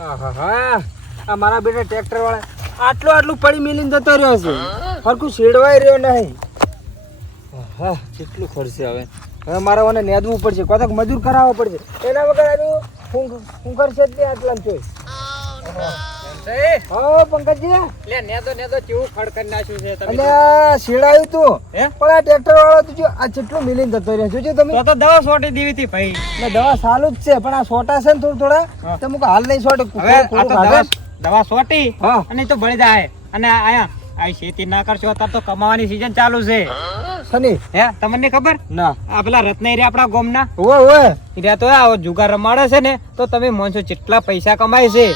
આ મારા બેટા ટ્રેક્ટર વાળા આટલું આટલું પડી મિલીને જતો રહ્યો છે. હરખું શેડવાય રહ્યો નહીં. હા કેટલું ખર્ચે હવે. હવે મારે મને નેદવું પડશે. કોથક મજૂર કરાવવો પડશે. એના વગર આનું હું હું કરશે જ નહીં આટલા ચોઈ હા પંકજજી. લે નેદો નેદો કેવું ખડકડ નાખ્યું છે તમે. અને શેડાયું તું. હે? પણ આ ટ્રેક્ટર વાળો તું આ કેટલું રહ્યો. જોજો તમે? તો તો દવા સોટી દેવી હતી ભાઈ. ને દવા સારું જ છે પણ આ સોટા છે ને થોડું થોડા. તો મુક હાલ નહીં સોટે દવા સોટી હા. અને તો બળી જાય. અને આયા. આ ખેતી ના કરશો અત્યારે તો કમાવાની સીઝન ચાલુ છે. સની હે તમને ખબર? ના. આ પેલા રત્નેરી આપણા ગામના? ઓય ઓય ઇરા તો આ જુગાર રમાડે છે ને તો તમે માનશો કેટલા પૈસા કમાય છે.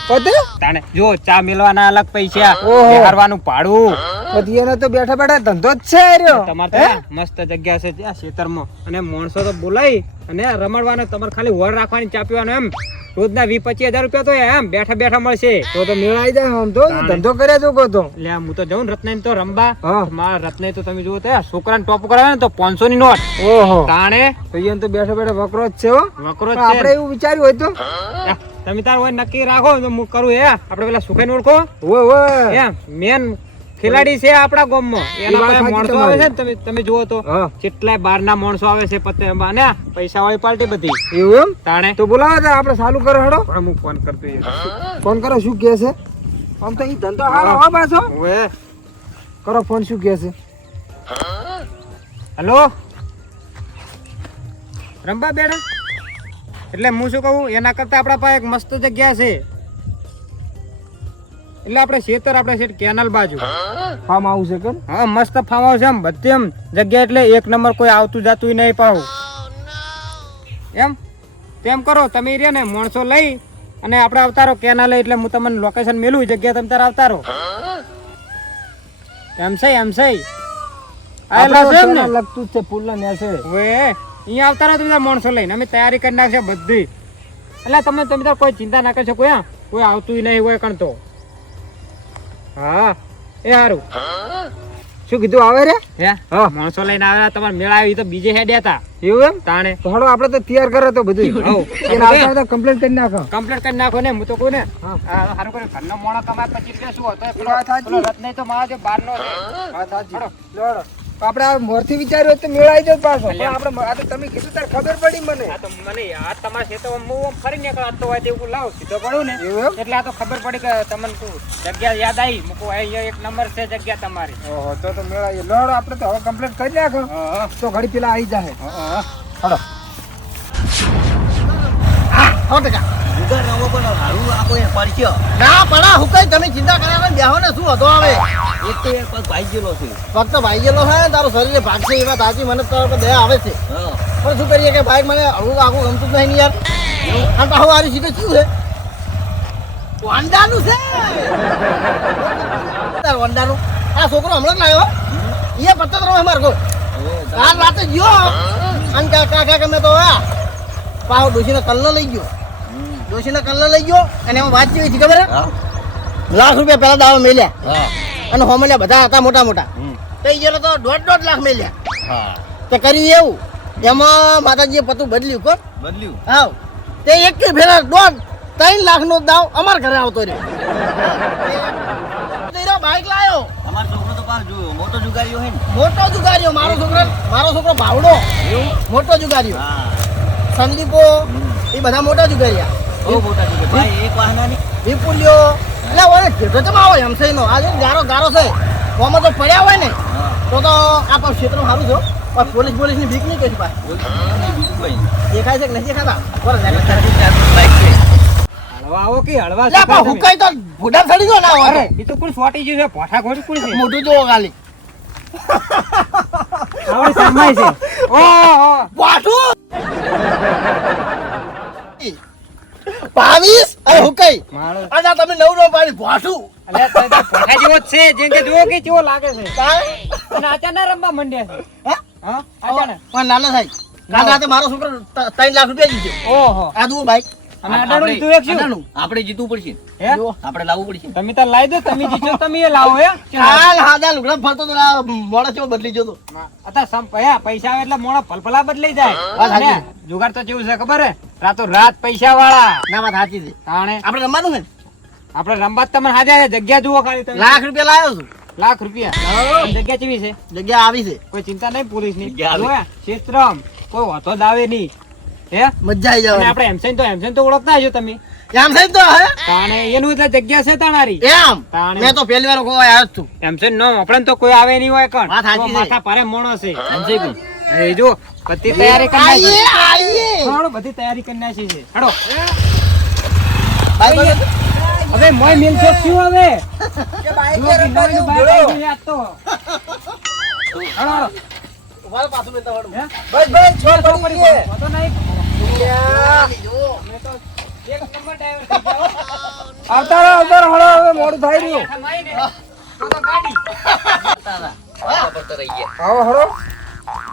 તાણે જો ચા મેલવાના અલગ પૈસા ઓહો. ભાડું. પછી તો બેઠા બેઠા ધંધો જ છે રહ્યો. તમારે મસ્ત જગ્યા છે ત્યાં ખેતરમાં. અને માણસો તો બોલાય અને રમાડવાનો તમારે ખાલી વર રાખવાની ચાપીવાનો એમ. રોજના વીસ પચીસ હજાર રૂપિયા તો એમ બેઠા બેઠા મળશે. તો તો મેળાઈ જાય આમ તો ધંધો કર્યા જો તો? એટલે હું તો જાઉં રત્ન તો રમવા. મારા રત્ન તો તમે જુઓ તો છોકરાને ટોપ કરાવે ને તો પાંચસો ની નોટ. ઓહો. તાણે. તો તો બેઠા બેઠા વકરો જ છે વકરો જ પણ આપણે એવું વિચાર્યું હોય તો? તમે તાર હોય નક્કી રાખો તો હું કરું હે. આપણે પેલા સુખે ઓળખો? હોય હોય. એમ મેન ખેલાડી છે આપણા ગામમાં. એના પાસે માણસો આવે છે ને તમે તમે જુઓ તો કેટલાય બહારના માણસો આવે છે પતે અને પૈસા વાળી પાર્ટી બધી. એવું એમ? તાણે. તો બોલાવો તો આપણે ચાલુ કરો હડો. અમુક હું ફોન કરતો ફોન કરો શું કહે છે? આમ તો ઈ ધંધો હારો હો. પાછો. કરો ફોન શું કહે છે? હેલો? રંબા બેડા એટલે હું શું કહું? એના કરતા આપણા પાસે એક મસ્ત જગ્યા છે. એટલે આપણે ખેતર આપણે છે કેનાલ બાજુ. ફાર્મ હાઉસ છે કેમ? હા મસ્ત ફાર્મ હાઉસ એમ બધી એમ જગ્યા એટલે એક નંબર કોઈ આવતું જાતું નહીં પાવ એમ? તેમ કરો તમે રે ને માણસો લઈ અને આપણે અવતારો કેનાલે એટલે હું તમને લોકેશન મેલું જગ્યા તમે તારે અવતારો. એમ છે એમ છે. આયેલા છે એમ ને. લગતું જ છે પુલના નેસે હવે અહીંયા આવતા રહો તમે માણસો લઈને. અમે તૈયારી કરી નાખશે બધી. એટલે તમે તમે કોઈ ચિંતા ના કરશો કોઈ કોઈ આવતું નહીં હોય કણ તો. હા. એ શું કીધું આવે રે? હે? હા. માણસો લઈને તમારે મેળાવી તો બીજે હેડ્યા હતા એવું એમ? તાણે. હળો આપણે તો તૈયાર કરે તો બધું. આવતા તો કરી નાખો. કમ્પ્લીટ કરી નાખો ને હું તો કહું ને હા. આ સારું કર્યું. ઘરનો મોણો તમારે પચીસ રૂપિયા શું હતો? એ વાત સાચી. પેલો રત્નાઈ તો મારા જે બહારનો છે. વાત સાચી. આપણે આ મોરથી વિચાર્યું તો મેળાઈ જાય પાછો. પણ આપણે આ તો તમે કીધું તાર ખબર પડી મને. આ તો મને આ તમારા ખેતર હું ફરી નીકળો તો હોય તેવું લાવ સીધો પડું ને. એટલે આ તો ખબર પડી કે તમને શું જગ્યા યાદ આવી? મૂકું અહીંયા એક નંબર છે જગ્યા તમારી. ઓહો તો તો મેળાઈ. જાય. આપણે તો હવે કમ્પ્લીટ કરી નાખો. તો ઘડી પેલા આવી જાય હા, હા. ના પડા તમે ચિંતા કર્યા બેહો ને શું હતો હવે? એક તો એક પગ ભાઈ ગયેલો છે. ફક્ત ભાઈ ગયેલો છે તારું શરીરે ભાગશે એ વાત સાચી મને તારા પર દયા આવે છે. પણ શું કરીએ કે ભાઈ મને હળવું આખું ગમતું જ નહીં યાર. આરી સીધે શું છે? વંડાનું છે. વંડાનું? આ છોકરો હમણાં જ લાવ્યો એ પત્તા રમે માર કો કાલ રાતે ગયો. અને કા કાકા મેં તો આ પાહો ડોશીને કલ્લો લઈ ગયો. ડોશીને કલ્લો લઈ ગયો અને એમાં વાત કેવી હતી ખબર લાખ રૂપિયા પહેલા દાવા મેલ્યા. અને અને હોમલ્યા બધા હતા મોટા મોટા. તો એ તો દોઢ દોઢ લાખ મેલ્યા. તો કર્યું એવું. એમાં માતાજીએ પતું બદલ્યું કો બદલ્યું. હા. તે એક ફેરા દોઢ ત્રણ લાખ નો દાવ અમાર ઘરે આવતો રહ્યો. બાઈક લાયો. અમારો છોકરો તો પાસ મોટો જુગારીઓ હે મોટો જુગારીઓ મારો છોકરો મારો છોકરો ભાવડો. મોટો જુગારીઓ. સંદીપો એ બધા મોટા જુગારીયા બહુ મોટા ભાઈ એક એટલે જેટલો આવે એમ છે નો આજે ગારો ગારો છે. ઓમાં તો પડ્યા હોય ને તો તો આ પણ સારું છો પણ પોલીસ પોલીસની ભીખ નહીં કહી ભાઈ. દેખાય છે કે નથી દેખાતા? બરાબર હળવા આવો કે હળવા લે પણ હુકાઈ તો ભૂડા સડી ગયો ના અરે એ તો કોઈ સોટી ગયું છે. પોઠા છે. ઓહો વાઠું બાવીસ? અને હુકાઈ અને આ તમે નવ નો પાણી વાઠું અલ્યા તો તો જેવો છે જેમ કે જુઓ કે કેવો લાગે છે. અને અચાનક રમવા માંડ્યા છે. હા? હા? અચાનક પણ નાના થાય કાલ રાતે મારો છોકરો ત્રણ લાખ રૂપિયા જીત્યો. ઓહો. આ દુઓ ભાઈ અને અડાડું લીધું એક શું? અડાડું. આપણે જીતવું પડશે. હે? આપણે લાવવું પડશે. તમે તાર લાવી દો તમે જીતો તમે લાવો હે? હાલ હાદા લુગડા ફરતો તો મોડા ચેવો બદલી જતો અત્યારે પૈસા પૈસા આવે એટલે મોડા ફલફલા બદલાઈ જાય. જુગાર તો કેવું છે ખબર હે? રાતો રાત પૈસા વાળા ના વાત સાચી છે. તાણે? આપણે રમવાનું છે આપણે રમવા તમને હાજર છે. જગ્યા જુઓ ખાલી તમે. લાખ રૂપિયા લાવ્યો છું. લાખ રૂપિયા? જગ્યા કેવી છે? જગ્યા આવી છે. કોઈ ચિંતા નહીં પોલીસની ક્ષેત્રમ. કોઈ વાતો દાવે નહીં. હે? મજા આવી જાવ આપણે એમસેન તો એમસેન તો ઓળખતા હશો તમે. એમ તો હે તાણે એનું એટલે જગ્યા છે તાણારી એમ? તાણે. મેં તો પહેલી વાર કોઈ આવ્યો છું. એમસેન નો આપણે તો કોઈ આવે નહીં હોય કણ. માથા ભારે મોણો છે. એમસેન એ જો બધી તૈયારી કરી નાખી. બધી તૈયારી કરી નાખી છે. બોલો. હવે મોય મિલ છે શું હવે? કે નવીનું બહાર આવી ગયું યાદ તો. ઊભા રહો, પાછું મેં તમારું. હે? બસ બસ છોડ તો પડી ગયો તો નહીં. જો. અમે તો એક નંબર ડ્રાઈવર થઈ ગયો આવતા રહો આવતા રહો હવે મોડું થઈ રહ્યું. આઠમ તો તો ગાડી. પડતો રહી ગયા. આવો હળો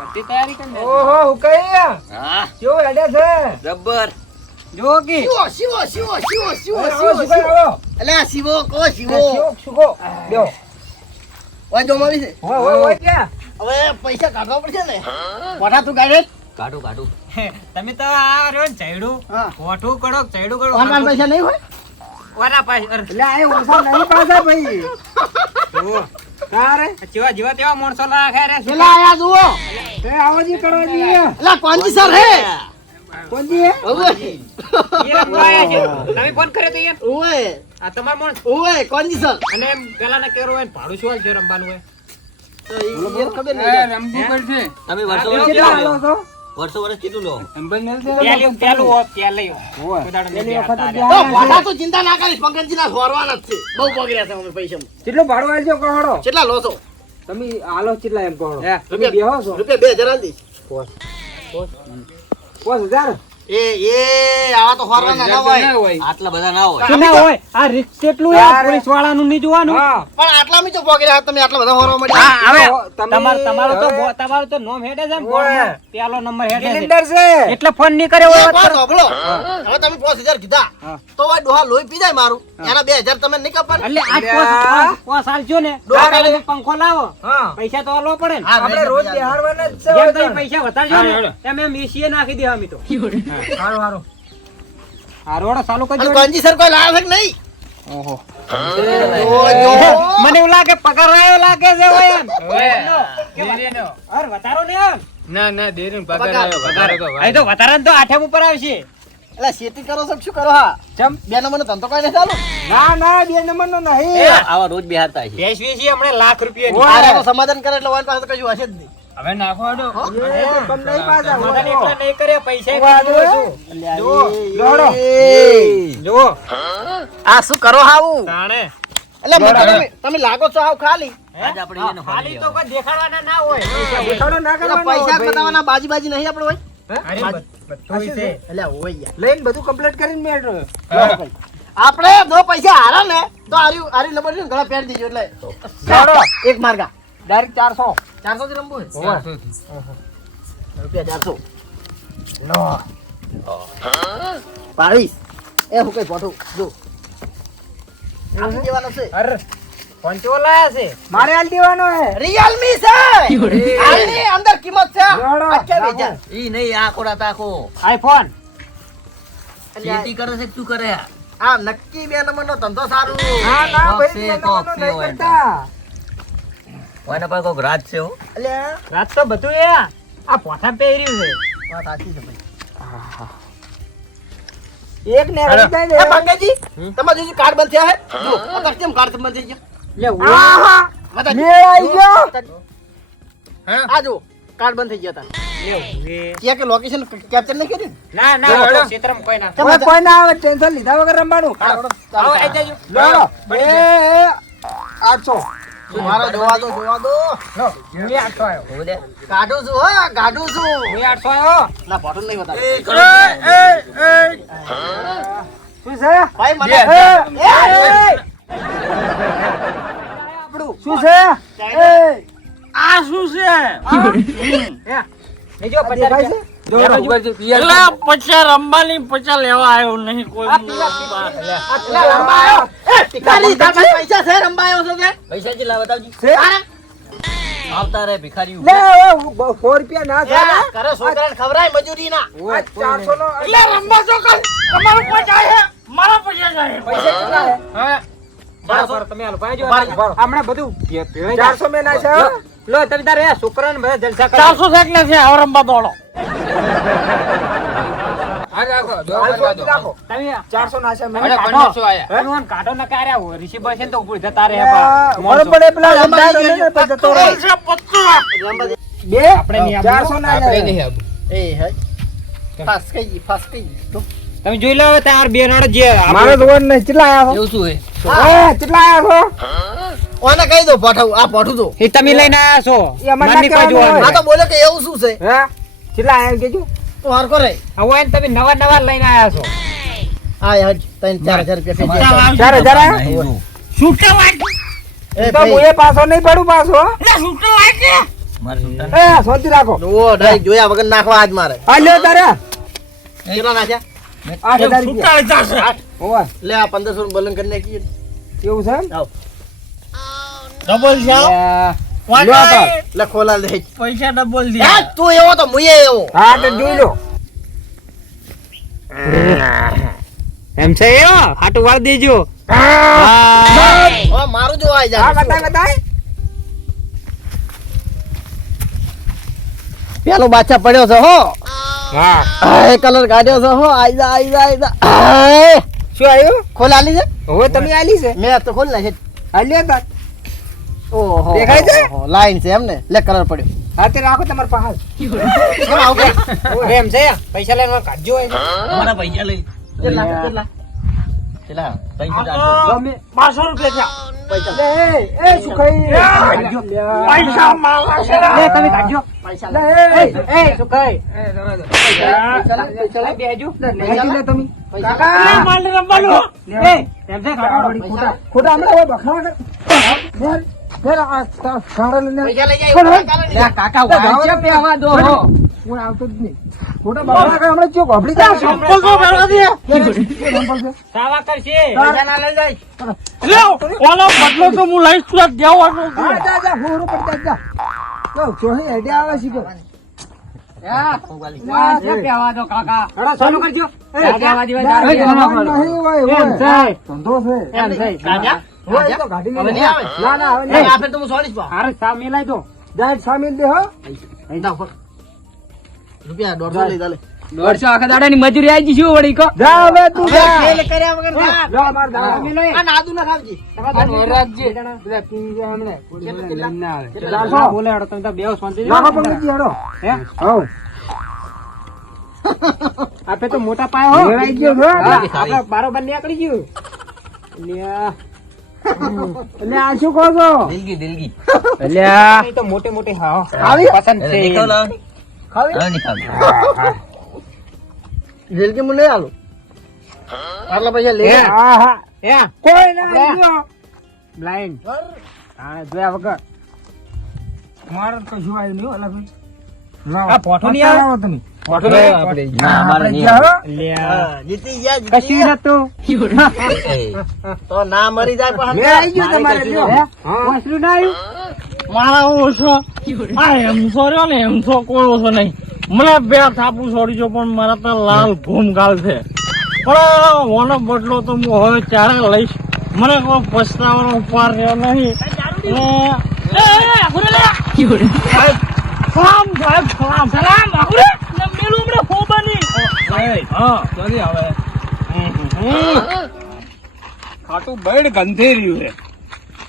બધી તૈયારી કરી. ઓહો હુકાઈ હા. કેવો હેડે છે? જબ્બર. જો કે. શિવો, શિવો, શિવો, શિવો, શિવો, શિવો, શિવો. અલે શિવો, કો શિવો. શિવો, શુકો. બેહો. ઓય જોમાવી છે. ઓય ઓય ઓય કે હવે પૈસા કાઢવા પડશે ને. મોઢા તું કાઢે? કાઢું કાઢું. તમે તો આ રહ્યો ને ચૈડું. હોઠું કોઠું કરો ચૈડું કરો ઓનલાઈન પૈસા નહીં હોય? વાના પાસ એટલે આ એ નહીં પાછા ભાઈ. જુઓ. તારે જેવા જેવા તેવા માણસો નાખે રે પેલા આયા જુઓ. તે આવો જી કરો જી. અલ્યા કોણજી સર હે? કોણજી હે? ઓવે એ બોલાયા છે. તમે ફોન કર્યો તો યાર? ઓવે. આ તમાર માણસ. ઓવે કોણજી સર? અને એમ પેલા ને કેરો હોય ભાડું શું હોય છે રમવાનું હોય? તો ઈ- ઈ ખબર નહીં. તમે વર્ષો કેટલા કેટલું છો? વર્ષો વર્ષ કીધું લો. પેલું. તો ચિંતા ના કરીશ. પંકજજીના સોરવાના જ છે બહુ બગડ્યા છે અમે પૈસા કેટલો ભાડો આલજો કહોડો? કેટલા લો છો? તમે આલો કેટલા એમ કહો હે, તમે બેહો છો? રૂપિયા બે હજાર આલી પોસ પોસ હજાર? એ એ આવા તો સોરવાના ના હોય. આટલા બધા ના હોય. ના હોય. આ રિસ્ક કેટલું યાર પોલીસ વાળાનું નહીં જોવાનું? પણ આટલા મી તો પગડ્યા તમે આટલા બધા સોરવા હા, હવે તમાર તમારો તો તમારો તો નોમ હેડે છે ને પેલો નંબર હેડે છે. સિલિન્ડર છે. એટલે ફોન નહીં કર્યો હોય વાત સાંભળો. હવે તમે પાંચ હજાર કીધા. તો આ ડોહા લોહી પી જાય મારું એના બે હજાર તમે નહીં કપાને એટલે આ અલ્યા. પોસ- પોસ- પોસ ને. ડોહા પંખો લાવો. હા. પૈસા તો આલવો પડે ને. આપણે રોજ બિહારવાના જ છે. પૈસા વધારજો ને એમ એમ એસીએ નાખી દે અમે તો. હારું, હારું. આ રોડ ચાલુ કરજો. કોણજી સર કોઈ લાયા કે નહીં? ઓહો. મને એવું લાગે પગાર આવ્યો લાગે છે ને પગાર. અહીં તો તો આઠમ ઉપર આવશે. એટલે ખેતી કરો છો શું કરો હા? જમ બે નંબરનો ધંધો કોઈ નથી ચાલુ? ના ના બે નંબર નો નહીં આવા રોજ બિહારતા છે ભેંસ વેચી હમણાં લાખ રૂપિયા. સમાધાન કરે એટલે પાસે તો કશું હશે જ નહીં. હવે નાખો હાડો એ તો કમ નહીં પાછા. સમાધાન એકલા નહીં કરે પૈસા જો, જુઓ આ શું કરો હાવું? તાણે. એટલે તમે તમે લાગો છો આવ ખાલી? આજ આપણે એને ખાલી તો કોઈ દેખાડવાના ના હોય. દેખાડો ના કરવાનો પૈસા ભાઈ. બાજી બાજી નહીં આપણે હોય? અરે બાજ- બધું છે? એટલે હોય યાર. લઈને બધું કમ્પ્લીટ કરીને. આપણે જો પૈસા હારા ને તો આરી આરી નંબર ગળા પહેરી દીજો એટલે. એક માર્ગા. ડાયરેક્ટ ચારસો. ચારસો થી. રમવું રૂપિયા ચારસો. લો. પાડીશ એ હું કઈ પોઠું જો. આપી દેવાનો છે. અરે ફોન લાયા છે. મારે હાલ દેવાનો હે. રિયલમી છે! અંદર કિંમત છે. દોડો. અઠ્યાવીસ હજાર. ઈ નહીં આ કોડા તાકો આઈફોન. ખેતી કરે છે તું કરે? આ? નક્કી બે નંબર ધંધો સારું. હા ના ભાઈ બે નંબરનો નહીં કરતા. કોઈના પાસે કોઈક રાત છે એટલે રાત તો બધું એ આ આ પોઠા પહેર્યું છે. વાત સાચી છે ભાઈ. એક ને રહી જાય ને એ પંકજજી તમારે જે કાર્ડ બંધ થયા હે? જો અત્યારે કેમ કાર્ડ બંધ થઈ ગયા? લે આહા! મેળ આઈ ગયો. આ જો કાર્ડ બંધ થઈ ગયા તા. કે લોકેશન કેપ્ચર નહીં કર્યું? ના ના ક્ષેત્રમાં કોઈ ના હવે કોઈ ના આવે ટેન્શન લીધા વગર રમવાનું. આવો આઈ જાજો. દોડો. એ એ, આઠસો. મારો જોવા દો જોવા દો હું આઠસો આવ્યો જોવું દે. કાઢું છું હો કાઢું છું. હું આઠસો આવ્યો ના ફોટો નહીં બતાવે એ કરો. શું છે? ભાઈ મને એ, એ, એ, આપણું શું છે? એ, આ શું છે? પચાસ છે રમવાની પચાસ લેવા આવ્યો નહીં કોઈ આટલા લાંબા આવ્યો. તારી તારા પૈસા છે રંબાયો છે તે પૈસા કેટલા બતાવજી આવતા રે ભિખારી લે સો રૂપિયા ના થાય કરે છોકરાને ખવડાય મજૂરી ના આ ચારસો નો એટલે રમવા તો કર? તમારો પૈસા છે? મારા પૈસા છે. પૈસા કેટલા હે? તમે હાલો ભાઈ જો બરાબર. હમણાં બધું ચારસો મેં નાખ્યા. હો. લો તમે તારે છોકરા ને બધા જલસા ચારસો ચારસો ના છે હવે રમવા દોડો. ચારસો. તમે કાઢો ના કાર્યા ઋષિ બસે તો બા. આપણે ચારસો. એ ગઈ ગઈ જોઈ લો તાર બે નળ જે મારો જોવાનું નહીં. કેટલા આયા એવું શું હે કેટલા આયા છો? ઓને કહી દો પઠાવ આ પઠું તો એ તમે લઈને આયા છો. એ મને કોઈ ના જોવાનું આ તો બોલે કે એવું શું છે? હે? કેટલા આયા કેજો? તો હાર કરે. હવે એને તમે નવા નવા લઈને આયા છો. આ હજ તૈન ચાર હજાર રૂપિયા ફેંકી ચાલ, ચાર હજાર આયા? નહીં જો. છૂટા વાંચી એ તો ભાઈ હું એ પાછો નહીં પડું પાછો. ના છૂટા મારે એ શાંતિ રાખો. ઓ જોયા વગર નાખવા આજ મારે. આ લ્યો તારે. કેટલા નાખ્યા? આઠ રૂપિયા. છૂટા લે આ પંદરસો નું બલન કરી કેવું એવું છે ડબલ છે લ્યો લે પૈસા ડબલ દે તું એવો તો મુએ એવો. હા તો જોઈ લો. એમ છે એ હાટું વાળ દેજો. મારું જો આઈ હા બતાય બતાય. પેલો બાદશાહ પડ્યો છે હો. હા. આ કલર કાઢ્યો છે હો. આઈ જા આઈ જા આઈ જા. શું આવ્યું ખોલ આલી છે. હવે તમે આલી છે? મેં તો ખોલ નાખી. આ લ્યો તાર. ઓહો દેખાય છે? લાઈન છે એમ ને? લે કલર પડ્યો. હા તે રાખો તમાર પાસે. કેમ આવું કે એમ છે? પૈસા લઈને કાઢજો અમારા પૈસા લઈ કેટલા કેટલા? કેટલા? પૈસા આ ચારસો. રૂપિયા પૈસા. મારા છે લે તમે કાઢજો. પૈસા લે લે એ એ શું કઈ એ જવા દો. પૈસા લે પૈસા લે બેજો લે તમે. કાકા. માલ રમવાનું. એ. એમ છે કાકા ખોટા. ખોટા હમણાં તા-. કાકા પેવા દો હું આવતો જ નહીં. ખોટા બખાડા હમણાં ચો ગભડી જાય ચંપલ તો પહેરવા દે સાવા કરશે. પૈસા ના લઈ જાય લ્યો ઓલો બદલો તો હું લઈશ તું આજ હા જા જા હોરો પડી જા જા. ચોહી આઈડિયા આવે છે કે વાંચે પેવા દો કાકા. હડા ચાલુ કરજો. રાજા વાજી એ, વાજી જવાનું નહીં હોય, હોય. એમ છે. ધંધો છે. દોઢસો આખા દાડા ની મજૂરી આવી જશે વળી કો જા હવે તું જા. ખેલ કર્યા વગર જા. જા માર દાડા. આ નાદુ ના ખાવજી. ચારસો. બોલે હડો તમે તો બેવ શાંતિ લાખો પકડી હેડો હે? હવ આપે તો મોટા પાયા બારોબાર નીકળી ગયું. લ્યા. એટલે આ શું કહો છો દિલગી દિલગી લ્યા. એ તો મોટે મોટે હા આવી? પસંદ છે ખાવી નહીં ખાવી. રેલકી હું નહીં આટલા પૈસા લઈ હા હા હે? કોઈ ના બ્લાઇન્ડ હા જોયા વગર મારે તો જોવાયું નહીં હો, અલા ભાઈ. લાવો. આ પોઠું નહીં આવે? તમે? ના, મરી જાય પણ મેં આવી ગયું તમારે લ્યો. હે? વાસરું ના આવ્યું? મારા ઓછો? નહીં. મને બે થાપું છોડી છો પણ મારા તો લાલ ઘૂમ ગાલ છે. પણ ઓનો બદલો તો હું હવે ત્યારે લઈશ? મને કોઈ પછતાવાનો પાર રહ્યો નહીં. સલામ સાહેબ સલામ સલામ હા ખાટું બૈડ છે.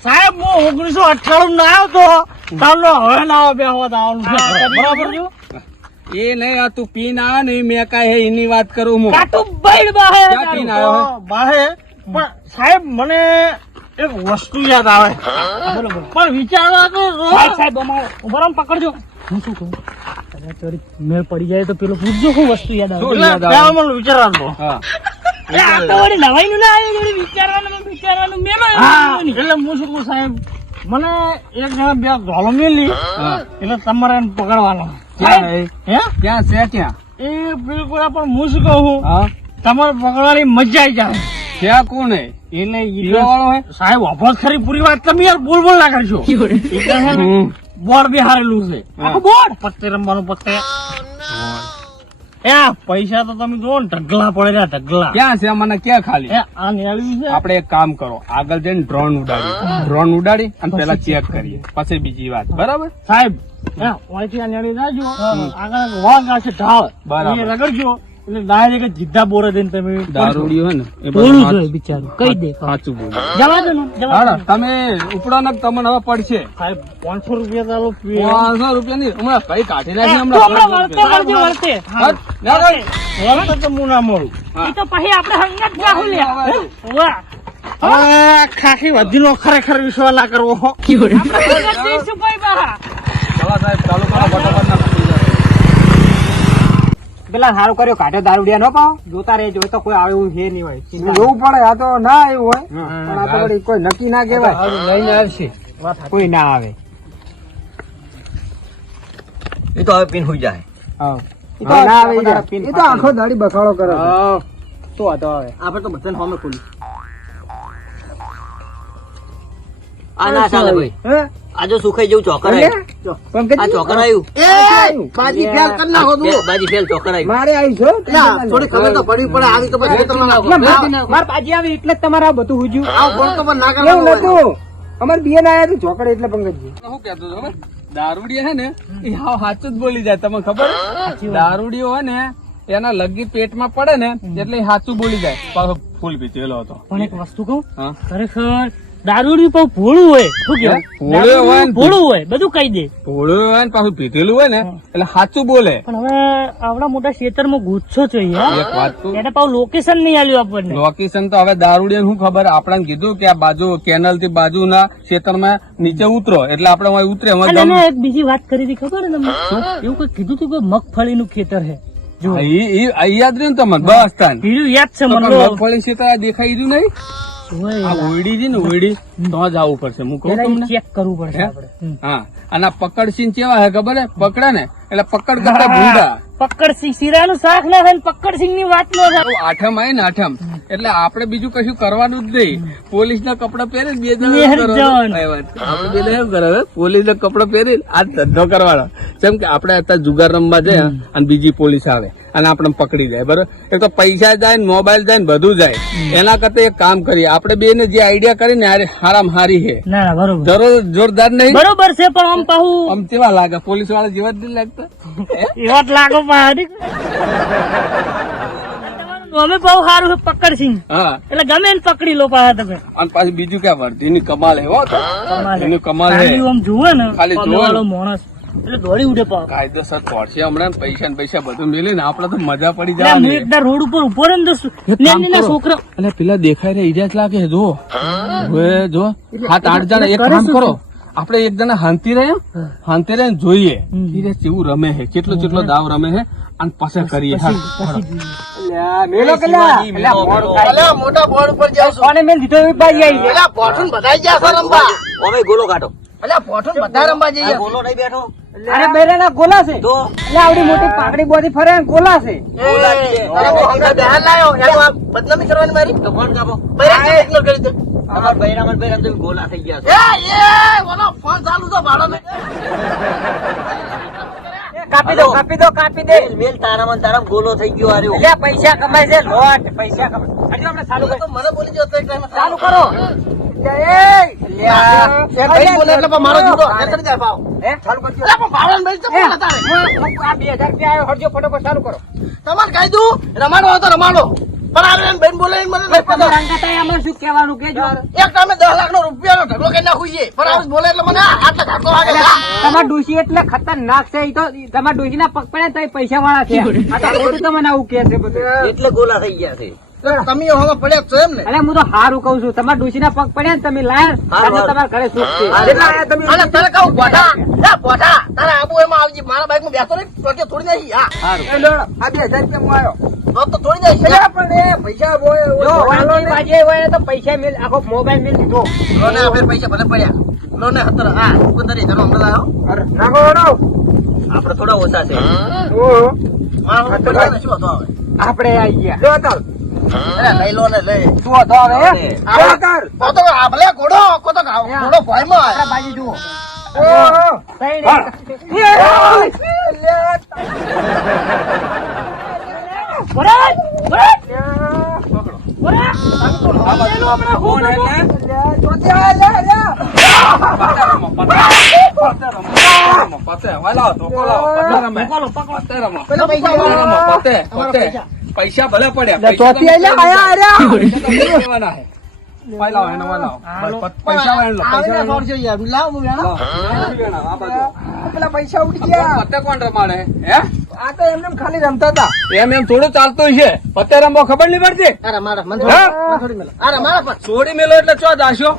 સાહેબ હું ઓગણીસો અઠ્ઠાણું ના આવ્યો તો તારનો હવે ના આવે બે હોત આવવાનું બરાબર છે? એ નહીં આ તું પીન આ નહીં મેં કાંઈ એની વાત કરું હું. કાટું બૈડ બાહે. ક્યાં આવ્યો? બાહે. પણ સાહેબ મને એક વસ્તુ યાદ આવે. પણ વિચારવા તો સાહેબ ઊભા પકડજો. હું શું કહું? મેળ પડી જાય તો પેલો પૂછજો શું વસ્તુ યાદ આવે? ત્યાં વિચારવાનું હા. તો વળી નવાઈનું ના આવ્યું વળી વિચારવાનું વિચારવાનું મેલો એટલે હું શું કહું સાહેબ મને એક જણા બે ધોલો મેલી એટલે તમારે પકડવાનો. ક્યાં હે? હે? ક્યાં છે ક્યાં એ બિલકુલ પણ હું શું કહું તમારે પકડવાની મજા આવી જાય. ત્યાં કોને એટલે સાહેબ વાપસ ખરી પૂરી વાત તમે યાર બોલ બોલ ના કરશો. બોર્ડ બી હારેલું છે આખું બોર્ડ. પત્તે રમવાનું પત્તે એ પૈસા તો તમે જોવો ને ઢગલા પડેલા ઢગલા. ક્યાં છે મને ક્યાં ખાલી? આ નેળવી છે. આપણે એક કામ કરો આગળ જઈને ડ્રોન ઉડાડી ડ્રોન ઉડાડી અને પેલા ચેક કરીએ. પછી બીજી વાત. બરાબર? સાહેબ ઓયથી આ નેળી જાજો આગળ વાઘ આવશે ઢાળ. બરાબર. રગડજો. એટલે ડાયરેક્ટ જીદ્દા બોરે દઈને તમે દારૂડિયો હે ને એ બોલું જોઈએ બિચારું. કહી દે સાચું બોલો. જવા દો ને જવા તમે ઉપડો ને તમને હવે પડશે? સાહેબ પાંચસો રૂપિયા ચાલો પાંચસો રૂપિયા ની હમણાં કઈ કાઢી નાખી હમણાં. વળતે હમણાં વળતે ના વળતે. તો હું ના મળું. એ તો પછી આપણે હંગાત જાહુ લ્યા વાહ. હવે ખાખી વધીનો ખરેખર વિશ્વાસ ના કરવો ચલો સાહેબ ચાલુ કરો ફટાફટ ના પતી જાય. પેલા સારું કર્યો કાઢે દારૂડિયા નો પાવ. જોતા રહેજો જોઈ તો કોઈ આવે એવું છે નહીં હોય. જોવું પડે આ તો ના એવું હોય. પણ આ તો કોઈ નક્કી ના કહેવાય. લઈને આવશે. કોઈ ના આવે. એ તો હવે પીન હોઈ જાય. હા. એ તો ના આવે બધા એ તો આખો દાડી બખાડો કરે છે. હા. શું હવે આપણે તો બધાને સામે ખોલી. આ ના ચાલે ભાઈ. હે? આ જો સુખાઈ જેવું ચોકર આવ્યું. આ ચોકર આવ્યું. બાજી ફેલ કરી નાખો તું. બાજી ફેલ ચોકર આવ્યું. મારે આવી છો થોડી ખબર તો પડી પડે આવી તો પછી નાખો. માર- માર આવી એટલે જ તમારે આ બધું હુજ્યું. આ ફોન તો પણ ના એવું નતું. અમારે બેન આયા હતું ચોકડ એટલે પંકજજી. શું કેતો હતો દારૂડિયા હે ને એ હાવ સાચું જ બોલી જાય તમને ખબર? દારૂડિયો હોય ને એના લગી પેટમાં પડે ને એટલે સાચું બોલી જાય. પાછો ફૂલ પીતેલો હતો. પણ એક વસ્તુ કહું ખરેખર દારૂડી પણ ભોળું હોય. શું હે? ભોળું હોય ભોળું હોય બધું કહી દે. ભોળું હોય ને પાછું પીધેલું હોય ને એટલે સાચું બોલે. પણ હવે આવડા મોટા ખેતરમાં ગુચ્છો છે યાર. એક વાત તો એને પાછું લોકેશન નહીં આલ્યું આપણને. લોકેશન તો હવે દારૂડિયા શું ખબર? આપણને કીધું કે આ બાજુ કેનલથી બાજુના ખેતરમાં નીચે ઉતરો. એટલે આપણે ઉતરે એક બીજી વાત કરી હતી ખબર ને એવું કઈ કીધું તું કે મગફળીનું ખેતર હે યાદ રહ્યું ને તમને? બસ યાદ છે મને મગફળી ક્ષેત્ર દેખાઈ રહ્યું નહીં? આ ઓયડી છે ને ઓયડી તો જ પડશે. હું કહું તમને? ચેક કરવું પડશે આપણે. હા. અને આ પકડસીન કેવા હે ખબર હે? પકડે ને. એટલે પકડ કરતા ભૂંડા. પક્કડસિંહ શીરાનું શાક ના થાય પક્કડસિંહની વાત ન થાય આઠમ આવી ને આઠમ. એટલે આપણે બીજું કશું કરવાનું જ નહીં. પોલીસ ના કપડા પહેરે બે. આપણે કરે પોલીસ ના કપડા પહેરી આ ધંધો કરવાનો. જેમ કે આપણે અત્યારે જુગાર રમવા જાય અને બીજી પોલીસ આવે. અને આપણે પકડી જાય બરાબર? એક તો પૈસા જાય ને મોબાઈલ જાય ને બધું જાય. એના કરતા એક કામ કરીએ આપણે બે ને જે આઈડિયા કરીને હારી હારામ હારી ના ના જરૂર જોરદાર નહીં? બરોબર છે પણ આમ પાહુ આમ કેવા લાગે? પોલીસવાળા જેવા જ નહીં લાગતા? એવા જ લાગો અમે બહુ સારું છે હા. એટલે ગમે એને પકડી લો પાછા તમે. અને પાછું બીજું ક્યાં વર્ધીની કમાલ હે કમાલ હે. એનું કમાલ હે. આમ જુએ ને ખાલી ને. વાળો માણસ. એટલે દોડી ઉડે પણ કાયદેસર પડશે હમણાં પૈસા ને પૈસા બધું મેલી ને આપડે તો મજા પડી જાય હું એકદા રોડ ઉપર ઊભો રહે ને તો શું- એક ને કામ એના કરો. છોકરા એટલે પેલા દેખાય રે ઈજાસ લાગે જો. હવે જો હાથ આઠ જણા એક કામ કરો. આપણે એક જણા હાંતી રહે હાંતી રહે જોઈએ. ધીરે કેવું રમે હે કેટલો કેટલો દાવ રમે હે અને પછી કરીએ. હા. મેલો કલા મોટા બોર્ડ ઉપર જાવ કોને દીધો ભાઈ આવી બધાઈ ગયા ગોલો કાઢો. અલ્યા પોઠું બધા રમવા જઈએ. ગોલો નહીં બેઠો. અરે બેરાના ગોલા છે. તો? એટલે આવડી મોટી પાકડી બોધી ફરે ને ગોલા છે. અરે હું બહાર લાયો. એનું આ બદનામી કરવાની મારી? તો ફોન કાપો. બરાબર છે, ignore કરી દે. અમાર બૈરામાં ને બૈરામાં તમે ગોલા થઈ ગયા છો. એ એ ઓલો ફોન ચાલુ તો ભાડો ને. કાપી દો કાપી દો કાપી દે. મેલ- મેલ તારામાં ને ગોલો થઈ ગયો આર્યો એટલે પૈસા કમાય છે લોટ પૈસા કમાય. હજુ આપણે ચાલુ કરો મને બોલી જતો એક ટાઈમે. ચાલુ કરો. એ તમારે કહી દઉં રમાડો હોય રમાડો. પણ આ બેન બેન બોલે મને નહીં પતો. તમારા અંગાતા આમાં શું કહેવાનું કેજો એક ટાઈમે દસ લાખ નો રૂપિયાનો ઢગલો કરી નાખું પણ આ બોલે એટલે મને આટલા ઘાટો વાગે છે. તમારા એટલે ખતરનાક છે ઈ તો તમારા ડોશી ના પગ પડે તો પૈસા વાળા છે આ તો ખોટું તમને આવું કે છે બધું. એટલે ગોલા થઈ ગયા છે. તમે હવા પડ્યા છો એમ ને? અરે હું તો હારું કઉ છું. તમારા ડોશી પગ પડ્યા ને તમે લાયા. તમારા ઘરે સુખ છે. તારે કહું એ પોઠા તારે આબુ એમાં આવજી. મારા બાઈકમાં બેસો ને ટોકે થોડી નહીં. હા. આ બે હજાર રૂપિયા હું આવ્યો તો તો થોડી નહીં. પણ પૈસા હોય તો મેલ આખો મોબાઈલ મેલ આપણે પૈસા ભલે પડ્યા. લોને હતર હા હમણાં આવ્યો નાખો આપડે થોડા ઓછા છે. આવી ગયા. તાર લઈ ને લઈ શું હતો હવે તો આભલે ઘોડો કો તો ઘોડો ભયમાં આવે. બાજુ જુઓ. પતે પતે. પૈસા ભલે પડ્યા ચોથી આયા, આયા. પૈસા ઉડી ગયા. કોણ રમાડે હે? આ તો એમને ખાલી રમતા હતા. એમ એમ થોડું ચાલતું છે. પત્તે રમવા ખબર નહીં પડતી? અરે મારા મન હે? થોડી- મન થોડી મેલો. અરે મારા પર. છોડી મેલો એટલે ચો દાશો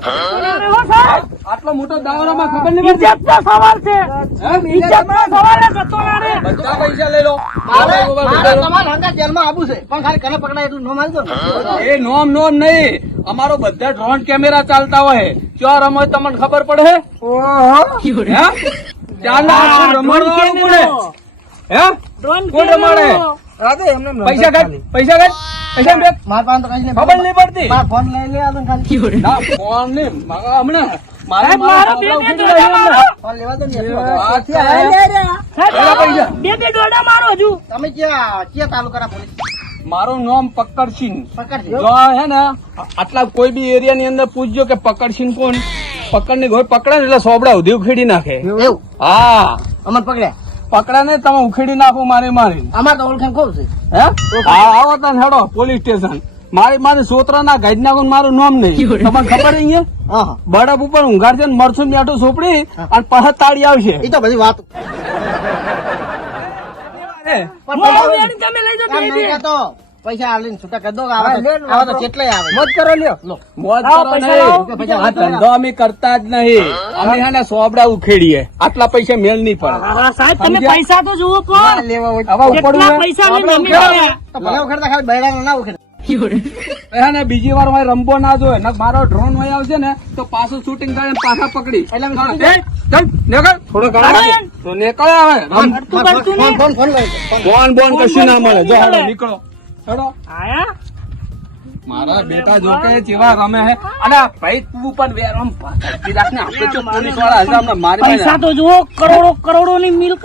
આટલો મોટો દાવરામાં ખબર નહીં પડતી? સવાલ છે. હે? સવાલ જ હતો ને રે. બધા પૈસા લઈ લો. મારે મોબાઈલ, મોબાઈલ મારે બધા લો. તમારા હંગાત જેલમાં આવવું છે. પણ ખાલી કને પકડાય એટલું ન માનજો ને. એ નોમ નોમ નહીં. અમારો બધા ડ્રોન કેમેરા ચાલતા હોય. ક્યાં રમો તમને ખબર પડે હે? રમણ રમાડવાનું હે? હે કોણ રમાડે પૈસા કાઢ પૈસા કાઢ પૈસા કાઢ મારા પાસે તો કઈ નહીં ખબર નહીં પડતી. મારા ફોન લઈ લે આ ખાલી. ના ફોન નહીં મારા હમણાં. મારે મારા બે બે દોડા મારો. ફોન લેવા દો ને વાત છે. સાહેબ, પૈસા. બે બે દોડા મારો હજુ. તમે ક્યાં ક્યાં તાલુકા પોલીસ? મારું નામ પકડસિંહ જો હે ને આટલા કોઈ બી એરિયા ની અંદર પૂછજો કે પકડસિંહ કોણ? પકડની કોઈ પકડે ને એટલે સોબડા ઉધી ખેડી નાખે. એવું? હા. અમર પકડ્યા? પકડા ને તમે ઉખેડી નાખો મારી મારી અમાર તો ઓળખાણ ખૂબ છે? હે? આવો તને હેડો પોલીસ સ્ટેશન મારી મારી સોતરા ના ગાજ નાખું મારું નામ નહીં. તમને ખબર અહીંયા? હા ઉપર ઊંઘાડ છે મરસું બેઠું સોપડી અને પાછા તાળી આવશે. એ તો બધી વાત. તમે લઈ જાઓ પૈસા આલીને છૂટા કરી દો આવા તો- આવા તો કેટલાય આવે? મોજ કરો લ્યો. મોજ કરો નહીં. આ ધંધો અમે કરતા જ નહીં. અમે હે ને સોબડા ઉખેડીએ. આટલા પૈસા મેળ નહીં પડે. સાહેબ તમે પૈસા તો જુઓ પણ લેવા હોય હવે ઉપડવું પૈસા અમે ભલે ઉખેડતા ખાલી બૈરાને ના ઉખેડે. બીજી વાર હોય રમવો ના જોયે મારો ડ્રોન હોય આવશે ને તો પાછું શૂટિંગ કરીને પાછા પકડી. એટલે અમે ચાલ, shooting એ, ચાલ, નીકળ. થોડો ઘણો હાલો, વાગે. એમ. તો નીકળ હવે. રમ. તું કરતું ફોન બોન કશું ના મળે. જો નીકળો. હેડો. આયા? મારા બેટા જો કે જેવા રમે હે. અને ભાઈ તું પણ વેરમ રમ પાછી રાખ ને આપણે તો પોલીસવાળા હશે અમને મારી પૈસા તો જુઓ કરોડો કરોડો ની મિલકત.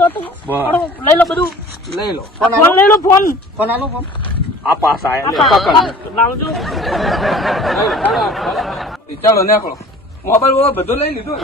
લઈ લો બધું. લઈ લો. ફોન લઈ લો ફોન. ફોન આલો ફોન. આ પાસા આયા પકડ. લાવજો. ચાલો નીકળો. મોબાઈલ બોલો બધું લઈ લીધું?